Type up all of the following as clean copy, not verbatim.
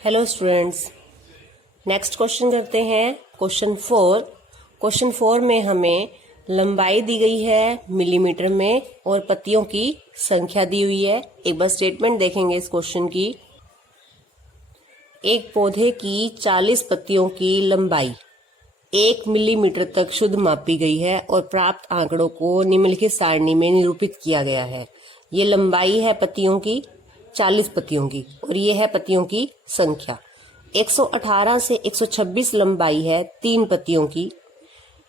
Hello students, next question करते हैं। Question four में हमें लंबाई दी गई है मिलीमीटर में और पत्तियों की संख्या दी हुई है। एक बार स्टेटमेंट देखेंगे इस क्वेश्चन की। एक पौधे की 40 पत्तियों की लंबाई 1 मिलीमीटर तक शुद्ध मापी गई है और प्राप्त आंकड़ों को निम्नलिखित सारणी में निरूपित किया गया है। ये लंबाई है पत्तियों की 40 पत्तियों की और ये है पत्तियों की संख्या। 118 से 126 लंबाई है 3 पत्तियों की।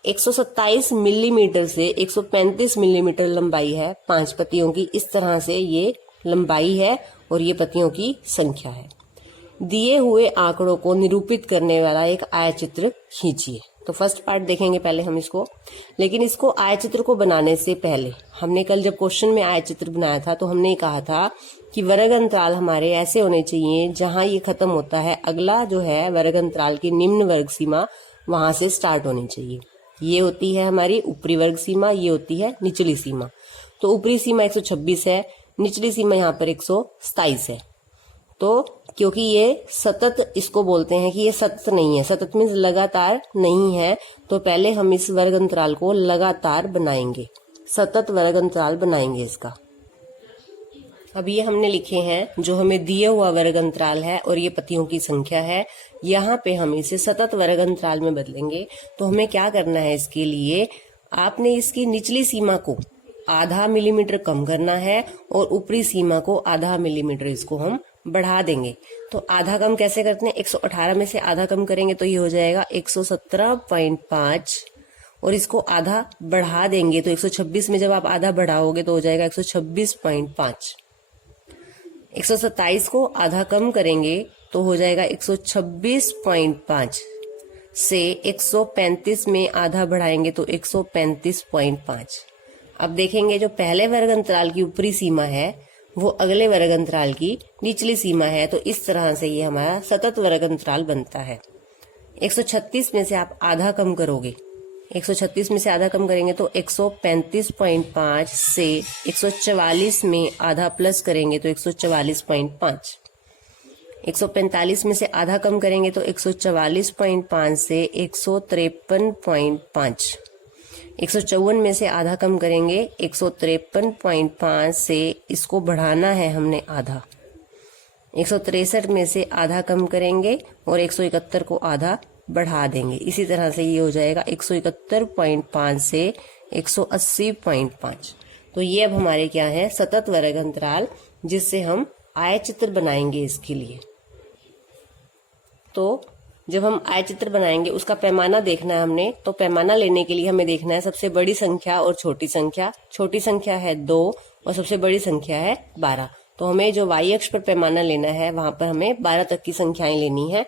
127 मिलीमीटर से 135 मिलीमीटर लंबाई है 5 पत्तियों की। इस तरह से ये लंबाई है और ये पत्तियों की संख्या है। दिए हुए आंकड़ों को निरूपित करने वाला एक आयतचित्र खींचिए। तो फर्स्ट पार्ट देखेंगे पहले हम इसको, लेकिन इसको आयतचित्र को बनाने से पहले हमने कल जब क्वेश्चन में आयतचित्र बनाया था तो हमने कहा था कि वर्ग अंतराल हमारे ऐसे होने चाहिए जहां ये खत्म होता है, अगला जो है वर्ग अंतराल की निम्न वर्ग सीमा वहां से स्टार्ट होनी चाहिए। ये होती है हमारी ऊपरी वर्ग सीमा, ये होती है निचली सीमा। तो ऊपरी सीमा 126 है, निचली सीमा यहाँ पर 127 है। तो क्योंकि ये सतत, इसको बोलते हैं कि ये सतत नहीं है, सतत मीन्स लगातार नहीं है, तो पहले हम इस वर्ग अंतराल को लगातार बनाएंगे, सतत वर्ग अंतराल बनाएंगे इसका। अब ये हमने लिखे हैं जो हमें दिया हुआ वर्ग अंतराल है और ये पत्तियों की संख्या है। यहाँ पे हम इसे सतत वर्ग अंतराल में बदलेंगे। तो हमें क्या करना है, इसके लिए आपने इसकी निचली सीमा को आधा मिलीमीटर कम करना है और ऊपरी सीमा को आधा मिलीमीटर इसको हम बढ़ा देंगे। तो आधा कम कैसे करते हैं, 118 में से आधा कम करेंगे तो ये हो जाएगा 117.5 और इसको आधा बढ़ा देंगे तो 126 में जब आप आधा बढ़ाओगे तो हो जाएगा 126.5। 127 को आधा कम करेंगे तो हो जाएगा 126.5 से 135 में आधा बढ़ाएंगे तो 135.5। अब देखेंगे जो पहले वर्ग अंतराल की ऊपरी सीमा है वो अगले वर्ग अंतराल की निचली सीमा है। तो इस तरह से ये हमारा सतत वर्ग अंतराल बनता है। 136 में से आप आधा कम करोगे, 136 में से आधा कम करेंगे तो 135.5 से 144 में आधा प्लस करेंगे तो 144.5। 145 में से आधा कम करेंगे तो 144.5 से 153.5। 154 में से आधा कम करेंगे 153.5 से, इसको बढ़ाना है हमने आधा। 163 में से आधा कम करेंगे और 171 को आधा बढ़ा देंगे। इसी तरह से ये हो जाएगा 171.5 से 180.5। तो ये अब हमारे क्या है, सतत वर्ग अंतराल, जिससे हम आयतचित्र बनाएंगे इसके लिए। तो जब हम आयतचित्र बनाएंगे उसका पैमाना देखना है हमने। तो पैमाना लेने के लिए हमें देखना है सबसे बड़ी संख्या और छोटी संख्या। छोटी संख्या है 2 और सबसे बड़ी संख्या है 12। तो हमें जो y अक्ष पर पैमाना लेना है वहां पर हमें 12 तक की संख्याएं लेनी है।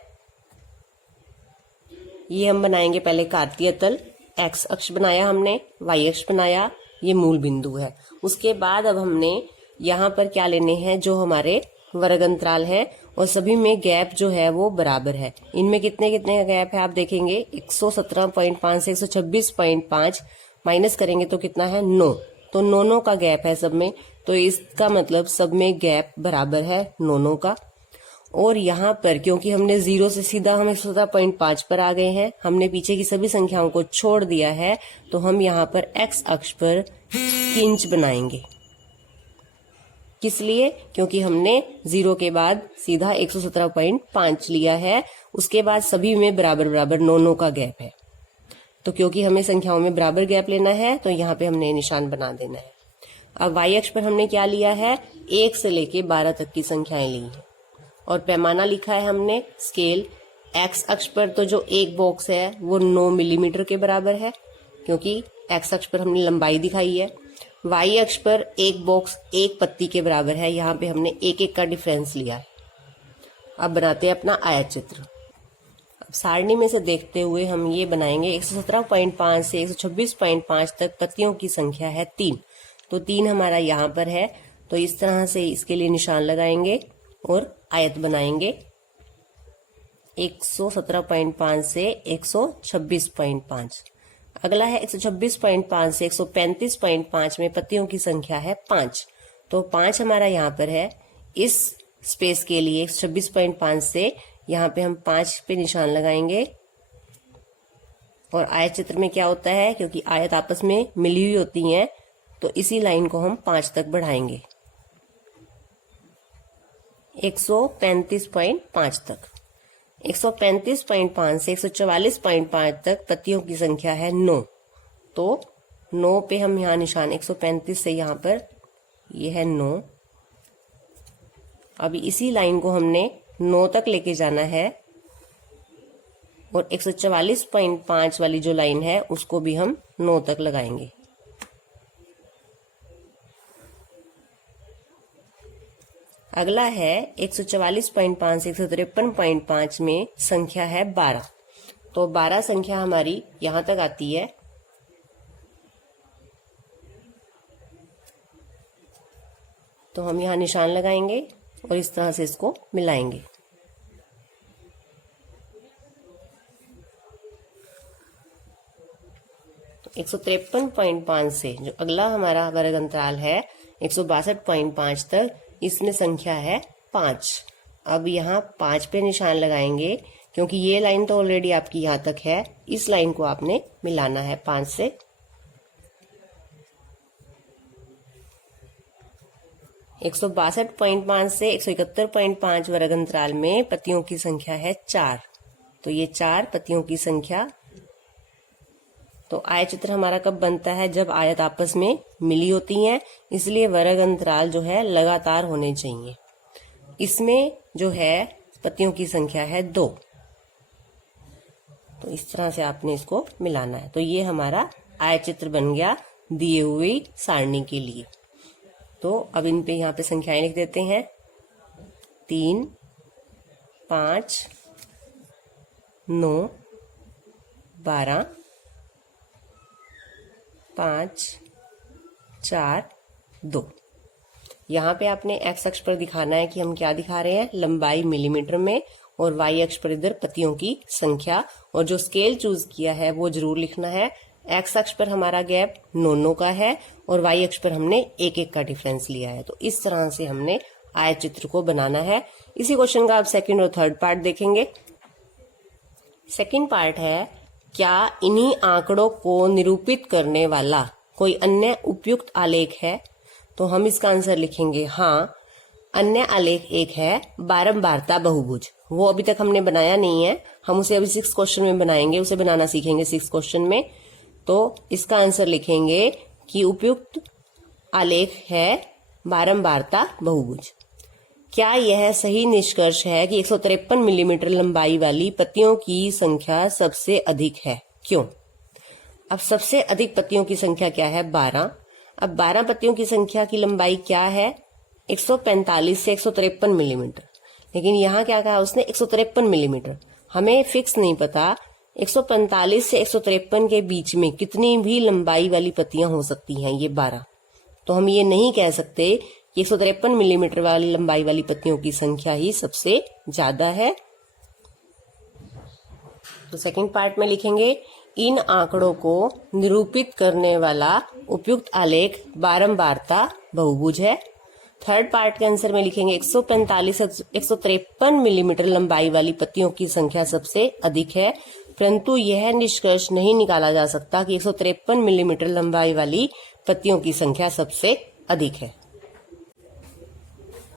ये हम बनाएंगे पहले कार्तीय तल, x अक्ष बनाया हमने, y अक्ष बनाया, ये मूल बिंदु है। उसके बाद अब हमने यहाँ पर क्या लेने हैं, जो हमारे वर्ग अंतराल है और सभी में गैप जो है वो बराबर है। इनमें कितने कितने का गैप है आप देखेंगे, 117.5 से 126.5 माइनस करेंगे तो कितना है 9। तो 9 का गैप है सब में, तो इसका मतलब सब में गैप बराबर है 9 का। और यहाँ पर क्योंकि हमने 0 से सीधा हम 117.5 पर आ गए हैं, हमने पीछे की सभी संख्याओं को छोड़ दिया है, तो हम यहाँ पर x अक्ष पर इंच बनाएंगे। किस लिए, क्योंकि हमने 0 के बाद सीधा 117.5 लिया है, उसके बाद सभी में बराबर बराबर 9 का गैप है। तो क्योंकि हमें संख्याओं में बराबर गैप लेना है तो यहाँ पे हमने निशान बना देना है। अब y अक्ष पर हमने क्या लिया है, 1 से लेके 12 तक की संख्याएं ली हैं और पैमाना लिखा है हमने स्केल। x अक्ष पर तो जो एक बॉक्स है वो 9 मिलीमीटर के बराबर है, क्योंकि x अक्ष पर हमने लंबाई दिखाई है। y अक्ष पर एक बॉक्स एक पत्ती के बराबर है, यहाँ पे हमने एक एक का डिफरेंस लिया है। अब बनाते हैं अपना आयतचित्र। अब सारणी में से देखते हुए हम ये बनाएंगे। 117.5 से 126.5 तक पत्तियों की संख्या है 3, तो 3 हमारा यहाँ पर है। तो इस तरह से इसके लिए निशान लगाएंगे और आयत बनाएंगे। 117.5 से 126.5। अगला है 126.5 से 135.5 में पत्तियों की संख्या है 5, तो 5 हमारा यहाँ पर है। इस स्पेस के लिए 126.5 से यहाँ पे हम 5 पे निशान लगाएंगे। और आयत चित्र में क्या होता है, क्योंकि आयत आपस में मिली हुई होती हैं, तो इसी लाइन को हम 5 तक बढ़ाएंगे, 135.5 तक। 135.5 से 144.5 तक पत्तियों की संख्या है 9। तो 9 पे हम यहाँ निशान 135 से यहाँ पर ये है 9। अभी इसी लाइन को हमने 9 तक लेके जाना है और 144.5 वाली जो लाइन है उसको भी हम 9 तक लगाएंगे। अगला है 144.5 से 153.5 में संख्या है 12। तो 12 संख्या हमारी यहां तक आती है। तो हम यहां निशान लगाएंगे और इस तरह से इसको मिलाएंगे। तो 153.5 से जो अगला हमारा वर्ग अंतराल है 162.5 तक, इसमें संख्या है 5। अब यहाँ 5 पे निशान लगाएंगे, क्योंकि ये लाइन तो ऑलरेडी आपकी यहाँ तक है, इस लाइन को आपने मिलाना है 5 से। एक 162.5 से 171.5 वर्ग अंतराल में पत्तियों की संख्या है 4। तो ये 4 पत्तियों की संख्या। तो आयत चित्र हमारा कब बनता है, जब आयत आपस में मिली होती हैं, इसलिए वर्ग अंतराल जो है लगातार होने चाहिए। इसमें जो है पत्तियों की संख्या है 2। तो इस तरह से आपने इसको मिलाना है। तो ये हमारा आयत चित्र बन गया दिए हुई सारणी के लिए। तो अब इन पे यहाँ पे संख्याएं लिख देते हैं। 3, 5, 9, 12, 5, 4, 2। यहाँ पे आपने एक्स अक्ष पर दिखाना है कि हम क्या दिखा रहे हैं, लंबाई मिलीमीटर में, और वाई अक्ष पर इधर पत्तियों की संख्या। और जो स्केल चूज किया है वो जरूर लिखना है। एक्स अक्ष पर हमारा गैप 9 का है और वाई अक्ष पर हमने 1 का डिफरेंस लिया है। तो इस तरह से हमने आयत चित्र को बनाना है। इसी क्वेश्चन का आप सेकंड और थर्ड पार्ट देखेंगे। सेकंड पार्ट है, क्या इन्हीं आंकड़ों को निरूपित करने वाला कोई अन्य उपयुक्त आलेख है? तो हम इसका आंसर लिखेंगे हाँ। अन्य आलेख एक है बारंबारता बहुभुज। वो अभी तक हमने बनाया नहीं है, हम उसे अभी 6 क्वेश्चन में बनाएंगे, उसे बनाना सीखेंगे 6 क्वेश्चन में। तो इसका आंसर लिखेंगे कि उपयुक्त आलेख है बारंबारता बहुभुज। क्या यह सही निष्कर्ष है कि 153 मिलीमीटर लंबाई वाली पत्तियों की संख्या सबसे अधिक है? क्यों? अब सबसे अधिक पत्तियों की संख्या क्या है? 12। अब 12 पत्तियों की संख्या की लंबाई क्या है? 145 से 153 मिलीमीटर। लेकिन यहाँ क्या कहा उसने? 153 मिलीमीटर। हमें फिक्स नहीं पता 145 से 153 के बीच में कितनी भी लंबाई वाली पत्तियां हो सकती हैं, ये 12। तो हम ये नहीं कह सकते कि 153 मिलीमीटर वाली लंबाई वाली पत्तियों की संख्या ही सबसे ज्यादा है। तो सेकंड पार्ट में लिखेंगे, इन आंकड़ों को निरूपित करने वाला उपयुक्त आलेख बारंबारता बहुभुज है। थर्ड पार्ट के आंसर में लिखेंगे 145 से 153 मिलीमीटर लंबाई वाली पत्तियों की संख्या सबसे अधिक है, परंतु यह निष्कर्ष नहीं निकाला जा सकता कि 153 मिलीमीटर लंबाई वाली पत्तियों की संख्या सबसे अधिक है।